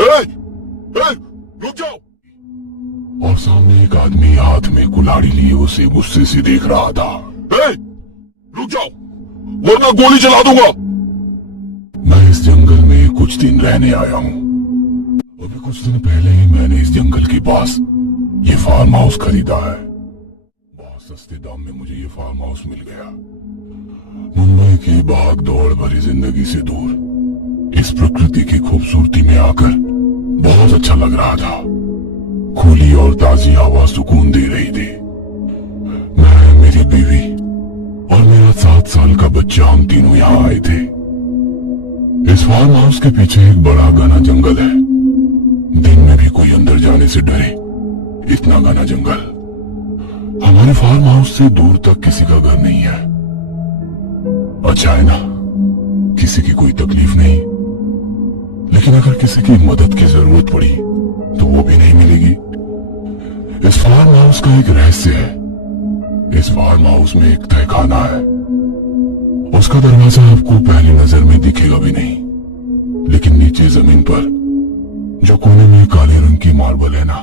रुक जाओ। और सामने एक आदमी हाथ में कुल्हाड़ी लिए उसे गुस्से से देख रहा था। रुक जाओ वरना गोली चला दूंगा। मैं इस जंगल में कुछ दिन रहने आया हूँ। अभी कुछ दिन पहले ही मैंने इस जंगल के पास ये फार्म हाउस खरीदा है। बहुत सस्ते दाम में मुझे ये फार्म हाउस मिल गया। मुंबई की भाग दौड़ भरी जिंदगी से दूर इस प्रकृति की खूबसूरती में आकर बहुत अच्छा लग रहा था। खुली और ताजी हवा सुकून दे रही थी। मैं, मेरी बीवी और मेरा 7 साल का बच्चा, हम तीनों यहाँ आए थे। इस फार्म हाउस के पीछे एक बड़ा घना जंगल है। दिन में भी कोई अंदर जाने से डरे, इतना घना जंगल। हमारे फार्म हाउस से दूर तक किसी का घर नहीं है। अच्छा है ना, किसी की कोई तकलीफ नहीं। लेकिन अगर किसी की मदद की जरूरत पड़ी तो वो भी नहीं मिलेगी। इस फार्म हाउस का एक रहस्य है। इस फार्म हाउस में एक तहखाना है। उसका दरवाजा आपको पहली नजर में दिखेगा भी नहीं, लेकिन नीचे जमीन पर जो कोने में काले रंग की मार्बल है ना,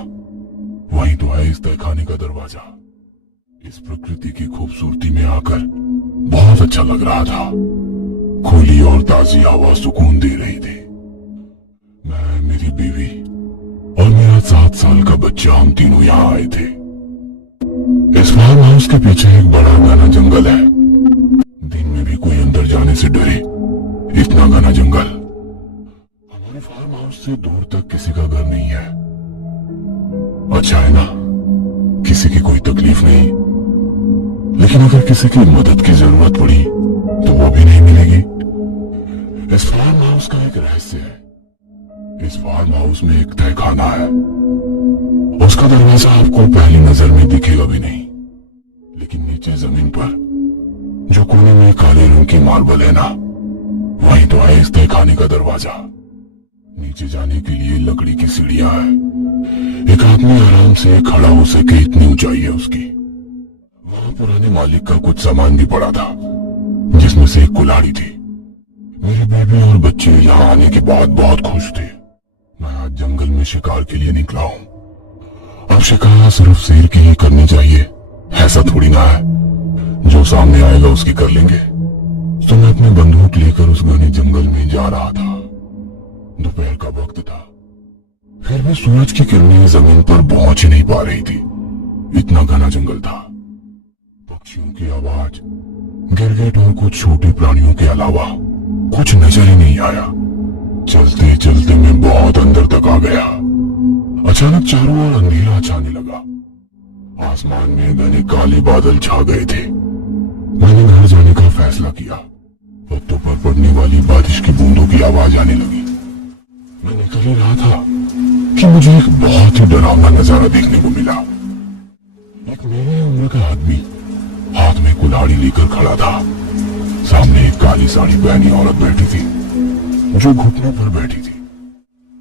वही तो है इस तहखाने का दरवाजा। इस प्रकृति की खूबसूरती में आकर बहुत अच्छा लग रहा था। खुली और ताजी हवा सुकून दे रही थी। मैं, मेरी बीवी और मेरा 7 साल का बच्चा, हम तीनों यहाँ आए थे। इस फार्म हाउस के पीछे एक बड़ा घना जंगल है। दिन में भी कोई अंदर जाने से डरे, इतना घना जंगल। हमारे फार्म हाउस से दूर तक किसी का घर नहीं है। अच्छा है ना, किसी की कोई तकलीफ नहीं। लेकिन अगर किसी की मदद की जरूरत पड़ी तो वो भी नहीं मिलेगी। इस फार्म हाउस का एक रहस्य है। इस फार्म हाउस में एक तहखाना है। उसका दरवाजा आपको पहली नजर में दिखेगा भी नहीं, लेकिन नीचे जमीन पर जो कोने में काले रंग की मार्बल है ना, वही तो है इस तहखाने का दरवाजा। नीचे जाने के लिए लकड़ी की सीढ़ियां है। एक आदमी आराम से खड़ा हो सके इतनी ऊंचाई है उसकी। वहां पुराने मालिक का कुछ सामान भी पड़ा था, जिसमें से एक कुल्हाड़ी थी। मेरी बीवी और बच्चे यहाँ आने के बाद बहुत खुश थे। मैं आज जंगल में शिकार के लिए निकला हूँ। अब शिकार सिर्फ शेर की ही करनी चाहिए, ऐसा थोड़ी ना है जो सामने आएगा उसकी कर लेंगे। तो मैं अपनी बंदूक लेकर उस घने जंगल में जा रहा था। दोपहर का वक्त था, फिर भी सूरज की किरणें जमीन पर पहुंच ही नहीं पा रही थी, इतना घना जंगल था। पक्षियों की आवाज, गिरगिट और कुछ छोटे प्राणियों के अलावा कुछ नजर ही नहीं आया। चलते चलते मैं बहुत अंदर तक आ गया। अचानक चारों ओर अंधेरा छाने लगा। आसमान में घने काले बादल छा गए थे। मैंने घर जाने का फैसला किया। पत्तों पर पड़ने वाली बारिश की बूंदों की आवाज आने लगी। मैं निकल ही रहा था कि मुझे एक बहुत ही डरावना नजारा देखने को मिला। एक मेरी उम्र का आदमी हाथ में कुल्हाड़ी लेकर खड़ा था। सामने एक काली साड़ी पहनी औरत बैठी थी, जो घुटनों पर बैठी थी।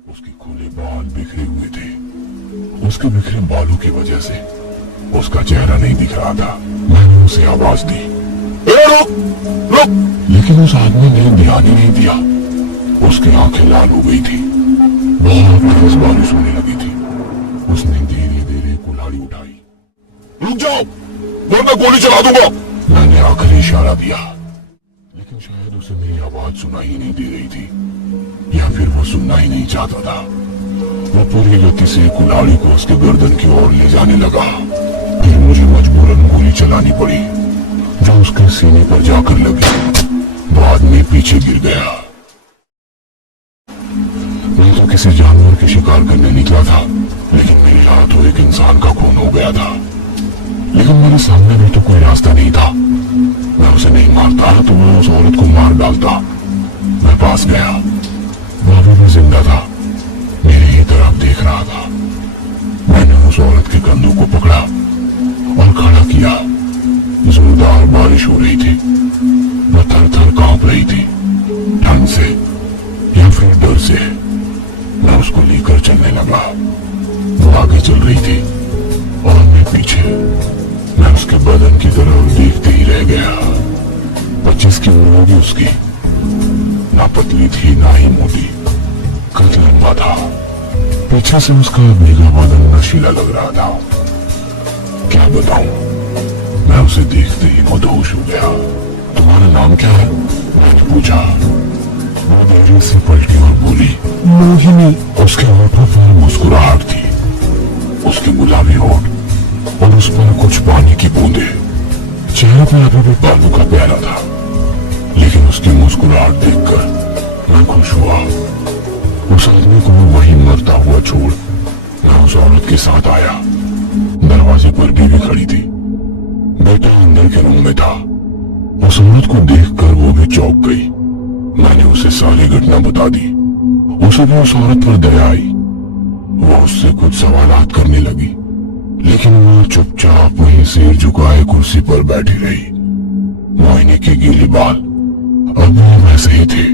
उसके खुले बाल बिखरे हुए थे। उसके बिखरे बालों की वजह से उसका चेहरा नहीं दिख रहा था। मैंने उसे आवाज दी, रुक रुक, लेकिन उस आदमी ने ध्यान ही नहीं दिया। उसकी आंखें लाल हो गई थी। बहुत तेज बारिश होने लगी थी। उसने धीरे धीरे कुल्हाड़ी उठाई। रुक जाओ वरना गोली चला दूंगा। मैंने आखिरी इशारा दिया, लेकिन शायद उसे मेरी आवाज सुनाई ही नहीं दे रही थी, या फिर वो सुनना ही नहीं चाहता था। वो पूरी गति से कुल्हाड़ी को उसके गर्दन की ओर ले जाने लगा। फिर मुझे मजबूरन गोली चलानी पड़ी, जो उसके सीने पर जाकर लगी। वो आदमी पीछे गिर गया। मैं तो किसी जानवर के शिकार करने निकला था, लेकिन मेरे हाथों एक इंसान का खून हो गया था। लेकिन मेरे सामने भी तो कोई रास्ता नहीं था। मैं उसे नहीं मारता तो मैं उस औरत को मार डालता। मैं पास गया। वो अभी भी जिंदा था, मेरे ही तरफ देख रहा था। मैंने उस औरत के कंधों को पकड़ा और खड़ा किया। जोरदार बारिश हो रही थी। वो थर थर कांप रही थी, ठंड से या फिर डर से। मैं उसको लेकर चलने लगा। वो आगे चल रही थी और मैं पीछे। मैं उसके बदन की तरफ देखते ही रह गया। 25 की उम्र होगी उसकी। ना पतली थी ना ही मोटी, कद लंबा था। पीछे से उसका भीगा बदन नशीला लग रहा था। क्या बताऊं, मैं उसे देखते ही मदहोश हो गया। तुम्हारा नाम क्या है? मैंने पूछा। वो धीरे से पलटी और बोली, मोहिनी। उसके होठों पर मुस्कुराहट थी, उसके गुलाबी होठ और उस पर कुछ पानी की बूंदे। चेहरे पर अभी भी बालू का प्याला था, लेकिन उसकी मुस्कुराहट देखकर मैं खुश हुआ। उस आदमी को वहीं मरता हुआ छोड़ मैं उस औरत के साथ आया। दरवाजे पर बीवी खड़ी थी, बेटा अंदर के रूम में था। उस औरत को देखकर वो भी चौंक गई। मैंने उसे सारी घटना बता दी। उसे भी उस औरत पर दया आई। वो उससे कुछ सवालात करने लगी, लेकिन वो चुपचाप वहीं सिर झुकाए कुर्सी पर बैठी रही। मोहिनी के गीले बाल अब भी वैसे ही थे,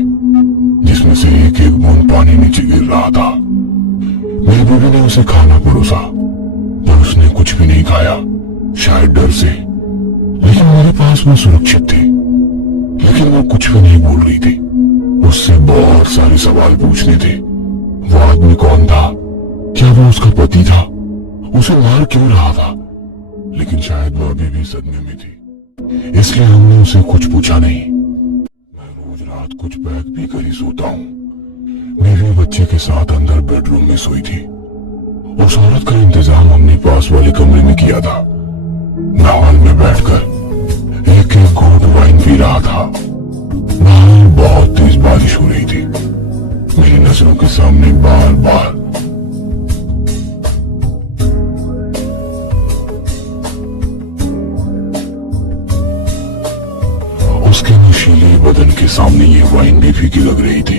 जिसमें से एक एक बूंद पानी नीचे गिर रहा था। मेरी बीवी ने उसे खाना परोसा, पर उसने कुछ भी नहीं खाया, शायद डर से। लेकिन मेरे पास वो सुरक्षित थी। लेकिन वो कुछ भी नहीं बोल रही थी। उससे बहुत सारे सवाल पूछने थे। वो आदमी कौन था? क्या वो उसका पति था? उसे मार क्यों रहा था? लेकिन शायद वो अभी भी सदमे में थी, इसलिए हमने उसे कुछ पूछा नहीं। मैं रोज रात कुछ बैग पीकर ही सोता हूँ। मेरे बच्चे के साथ अंदर बेडरूम में सोई थी। उस औरत का इंतजाम हमने पास वाले कमरे में किया था। मैं हॉल में बैठकर एक एक घूंट वाइन पी रहा था। बाहर बहुत तेज बारिश हो रही थी। मेरी नजरों के सामने बार बार उसके नशीले बदन के सामने ये वाइन भी फीकी लग रही थी।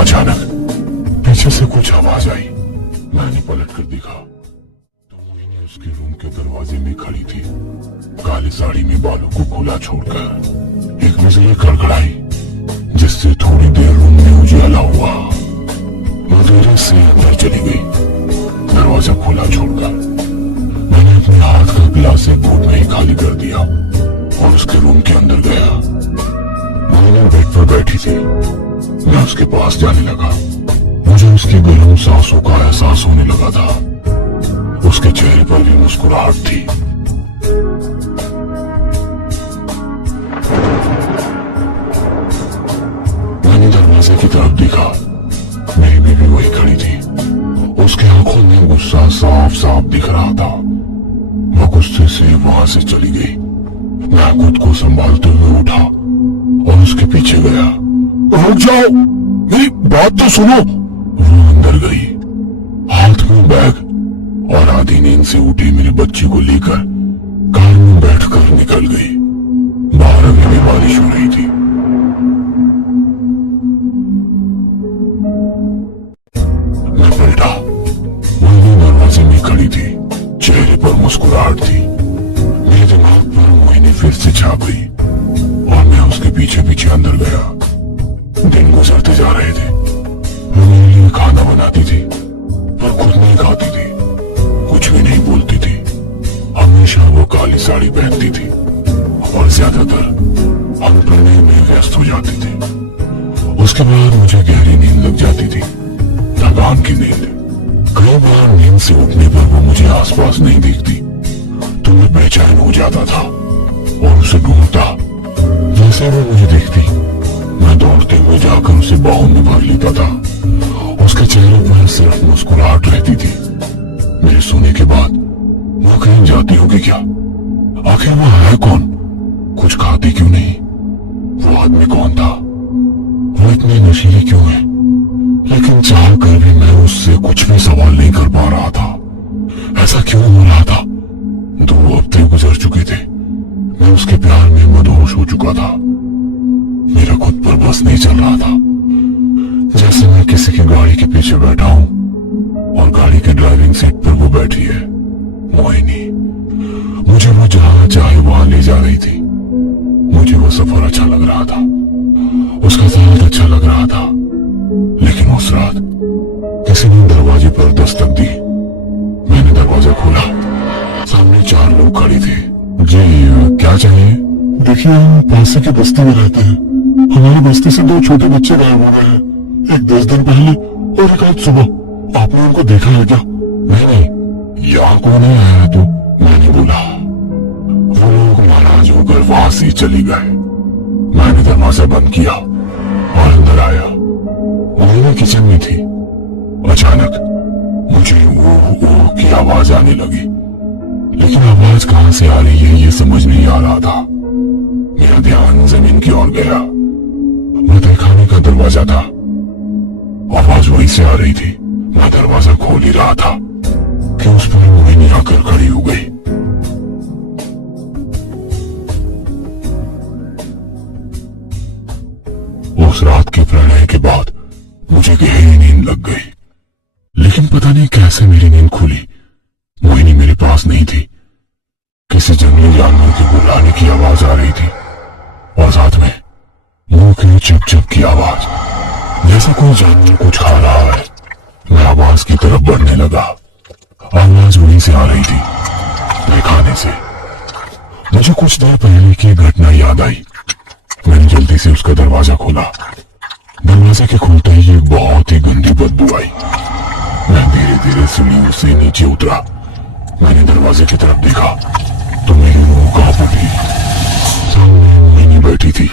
अचानक पीछे से कुछ आवाज आई। मैंने पलट कर देखा तो मोहिनी उसके रूम के दरवाजे में खड़ी थी, काली साड़ी में बालों को खुला छोड़कर। एक बिजली कड़कड़ाई, जिससे थोड़ी देर रूम में उजाला हुआ। वो धीरे से अंदर चली गई, दरवाजा खुला छोड़कर। मैंने अपने हाथ का गिलास एक घूंट में ही खाली कर दिया और उसके रूम के अंदर गया। मोहिनी बेड पर बैठी थी। मैं उसके पास जाने लगा। मुझे उसकी गर्म सांसों का एहसास होने लगा था। उसके चेहरे पर भी मुस्कुराहट थी। मैंने दरवाजे की तरफ देखा। मेरी बीवी वही खड़ी थी। उसके आंखों में गुस्सा साफ साफ दिख रहा था। वो गुस्से से वहां से चली गई। मैं खुद को संभालते हुए उठा और उसके पीछे गया। रुक जाओ, मेरी बात तो सुनो। वो अंदर गई, हाथ में बैग और आधी नींद से उठी मेरे बच्चे को लेकर कार में बैठकर निकल गई। बाहर अभी भी बारिश हो रही थी। मैं पलटा। मोहिनी दरवाजे में खड़ी थी, चेहरे पर मुस्कुराहट थी। मेरे दिमाग पर मोहिनी फिर से छा गई और मैं उसके पीछे पीछे अंदर गया। दिन गुजरते जा रहे थे। वो मेरे लिए खाना बनाती थी, पर खुद नहीं खाती थी, कुछ भी नहीं बोलती थी। हमेशा वो काली साड़ी पहनती थी और ज्यादातर हम प्रणय में व्यस्त हो जाते थे। उसके बाद मुझे गहरी नींद लग जाती थी, थकान की नींद। कई बार नींद से उठने पर वो मुझे आसपास नहीं दिखती तो मैं बेचैन हो जाता था और उसे ढूंढता। जैसे वो मुझे देखती, मैं दौड़ते हुए जाकर उसे बाहों में भर लेता था। उसके चेहरे पर सिर्फ मुस्कुराहट रहती थी। मेरे सोने के बाद वो कहीं जाती होगी क्या? आखिर वो है कौन? कुछ खाती क्यों नहीं? वो आदमी कौन था? वो इतनी नशीली क्यों है? लेकिन चाह कर भी मैं उससे कुछ भी सवाल नहीं कर पा रहा था। ऐसा क्यों हो रहा था? 2 हफ्ते गुजर चुके थे। मैं उसके प्यार में मदहोश हो चुका था। मेरा खुद पर बस नहीं चल रहा था। जैसे मैं किसी की गाड़ी के पीछे बैठा हूं और गाड़ी के ड्राइविंग सीट पर वो बैठी है, मोहिनी। मुझे वो जहां चाहे वहां ले जा रही थी। मुझे वो सफर अच्छा लग रहा था, उसका साथ अच्छा लग रहा था। लेकिन उस रात किसी ने दरवाजे पर दस्तक दी। मैंने दरवाजा खोला। सामने 4 लोग खड़े थे। जी क्या चाहिए? देखिए, हम पास की बस्ती में रहते हैं। हमारी बस्ती से 2 छोटे बच्चे गायब हो गए हैं। एक 10 दिन पहले और एक आज सुबह। आपने उनको देखा है क्या? नहीं, यहाँ कौन है आया तो? मैंने बोला। वो लोग नाराज होकर वहां से चले गए। मैंने दरवाजा बंद किया और अंदर आया। मोहिनी किचन में थी। अचानक मुझे ओह की आवाज आने लगी, लेकिन आवाज कहां से आ रही है ये समझ नहीं आ रहा था। मेरा ध्यान जमीन की ओर गया। वो तहखाने का दरवाजा था। आवाज वहीं से आ रही थी। मैं दरवाजा खोल ही रहा था कि उस पर मोहिनी आकर खड़ी हो गई। उस रात के प्रणय के बाद मुझे गहरी नींद लग गई, लेकिन पता नहीं कैसे मेरी नींद खुली। मोहिनी मेरे पास नहीं थी। किसी जंगली जानवर के बुलाने की आवाज आ रही थी और साथ में मुंह की चप चप की आवाज, जैसा कोई जानवर कुछ खा रहा है। मैं आवाज की तरफ बढ़ने लगा। आवाज वहीं से आ रही थी, तहखाने से। मुझे कुछ देर पहले की घटना याद आई। मैंने जल्दी से उसका दरवाजा खोला। दरवाजे के खुलते ही एक बहुत ही गंदी बदबू आई। मैं धीरे धीरे सीढ़ियों से नीचे उतरा। मैंने दरवाजे की तरफ देखा तो मेरी रूह कांप उठी। सामने मोहिनी बैठी थी।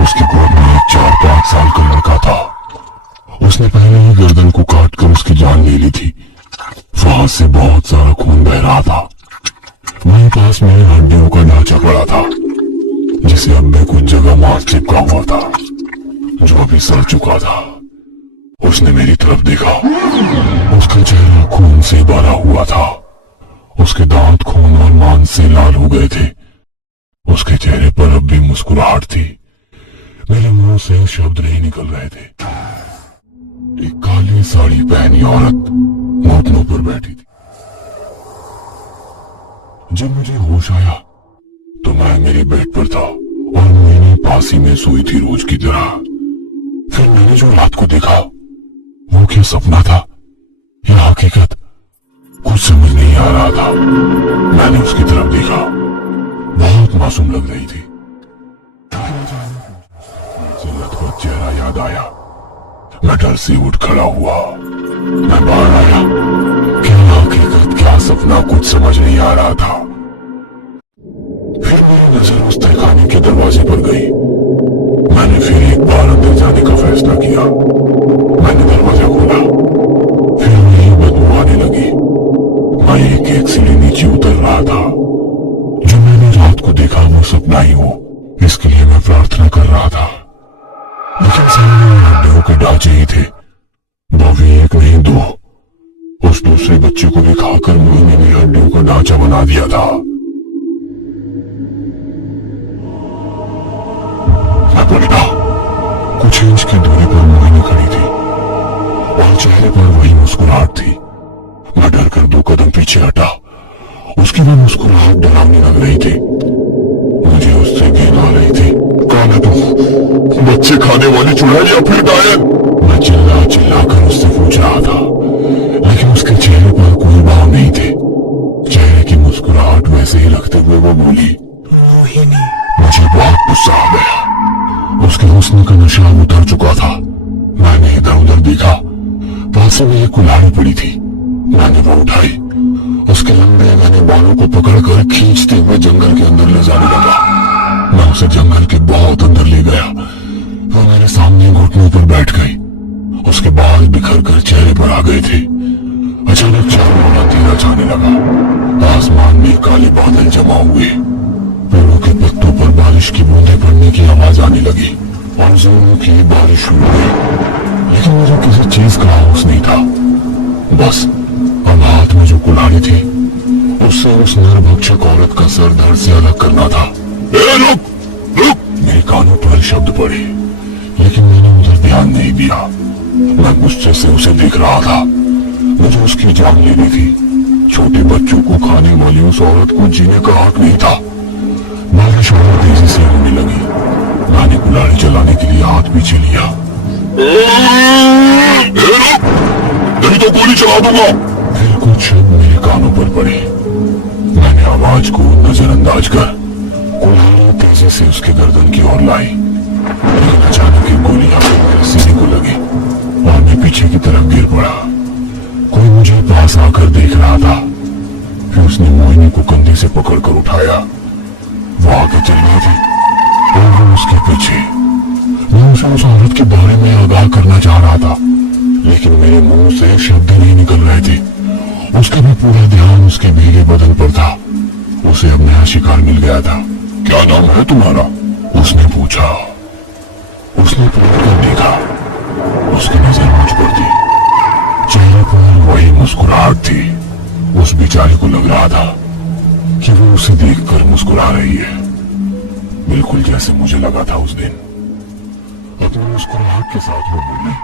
उसकी गोद में एक 4-5 साल का लड़का था। उसने पहले ही गर्दन को काट कर उसकी जान ले ली थी। वहां से बहुत सारा खून बह रहा था। वहीं पास में हड्डियों का ढांचा पड़ा था, जिसे अब में कुछ जगह मांस चिपका हुआ था, जो अभी सड़ चुका था। उसने मेरी तरफ देखा। उसका चेहरा खून से भरा हुआ था। उसके दांत खून और मांस से लाल हो गए थे। उसके चेहरे पर अब भी मुस्कुराहट थी। मेरे मुंह से शब्द नहीं निकल रहे थे। एक काली साड़ी पहनी औरत घुटनों पर बैठी थी। जब मुझे होश आया तो मैं मेरे बेड पर था और मोहिनी पास ही में सोई थी रोज की तरह। फिर मैंने जो रात को देखा वो क्या सपना था या हकीकत, कुछ समझ नहीं आ रहा था। मैंने उसकी तरफ देखा। बहुत मासूम लग रही थी। लथपथ चेहरा याद आया। मैं डर से उठ खड़ा हुआ। मैं बाहर आया। क्या हकीकत क्या सपना, कुछ समझ नहीं आ रहा था। फिर मेरी नजर उस तहखाने के दरवाजे पर गई। मैंने फिर एक बार अंदर जाने का फैसला किया। मैंने दरवाजा खोला। फिर वही बदबू आने लगी। मैं एक एक सीढ़ी नीचे उतर रहा था। जो मैंने रात को देखा वो सपना ही हो, इसके लिए मैं प्रार्थना कर रहा था। लेकिन सामने हड्डियों के ढांचे ही थे, वो भी एक नहीं दो। उस दूसरे बच्चे को भी खाकर मोहिनी ने हड्डियों का ढांचा बना दिया था। मैं पलटा। कुछ इंच की दूरी पर मोहिनी खड़ी थी और चेहरे पर वही मुस्कुराहट थी। मैं डर कर 2 कदम पीछे हटा। उसकी वो मुस्कुराहट डरावनी लग रही थी। मुझे उससे घिन आ रही थी। कौन है तू? बच्चे खाने वाली चुड़ैल या फिर डायन? मैं चिल्ला चिल्ला कर उससे पूछ रहा था, लेकिन उसके चेहरे पर कोई भाव नहीं थे। चेहरे की मुस्कुराहट वैसे ही रखते हुए वो बोली, मोहिनी। मुझे बहुत गुस्सा आ गया। उसके हुस्न का नशा उतर चुका था। मैंने इधर उधर देखा। पास में एक कुल्हाड़ी पड़ी थी। मैंने वो उठाई। उसके लंबे घने बालों को पकड़कर खींचते हुए जंगल के अंदर ले जाने लगा। मैं उसे जंगल के बहुत अंदर ले गया। वो मेरे सामने घुटनों पर बैठ गई। उसके बाल बिखर कर चेहरे पर आ गए थे। अचानक चारों ओर अंधेरा छाने लगा। आसमान में काले बादल जमा हुए। पेड़ों के पत्तों पर बारिश की बूंदें पड़ने की आवाज आने लगी और जोरों की बारिश शुरू हुई। लेकिन मुझे किसी चीज का होश नहीं था। बस अब हाथ में जो कुल्हाड़ी थी उससे उस नरभक्षक औरत का सर धड़ से अलग करना था। रुक, रुक! मेरे कानों पर शब्द पड़े, लेकिन मैंने उधर ध्यान नहीं दिया। मैं गुस्से से उसे देख रहा था। मुझे उसकी जान लेनी थी। छोटे बच्चों को खाने वाली उस औरत को जीने का हक नहीं था। बारिश और तेजी से होने लगी। मैंने कुल्हाड़ी चलाने के लिए हाथ पीछे लिया। नहीं तो गोली चला दूंगा। फिर कुछ शब्द मेरे कानों पर पड़े। मैंने आवाज को नजरअंदाज कर कुल्हाड़ी तेजी से उसके गर्दन की ओर लाई, लेकिन अचानक एक गोली आकर मेरे सीने को लगी और मैं पीछे की तरफ गिर पड़ा। पास आकर देख रहा था। फिर उसने मोहिनी को कंधे से पकड़कर उठाया। वो आगे चल रही थी और वो उसके पीछे। मैं उसे उस औरत के बारे में आगाह करना चाह रहा था, लेकिन मेरे मुंह से शब्द नहीं निकल रहे थे। उसका भी पूरा ध्यान उसके भीगे बदन पर था। उसे अब नया शिकार मिल गया था। क्या नाम है तुम्हारा? उसने पूछा। उसने पलटकर देखा। उसकी नजर मुझ पर थी। चेहरे पर वही मुस्कुराहट थी। उस बेचारे को लग रहा था कि वो उसे देखकर मुस्कुरा रही है, बिल्कुल जैसे मुझे लगा था उस दिन। अपनी मुस्कुराहट के साथ वो बोली,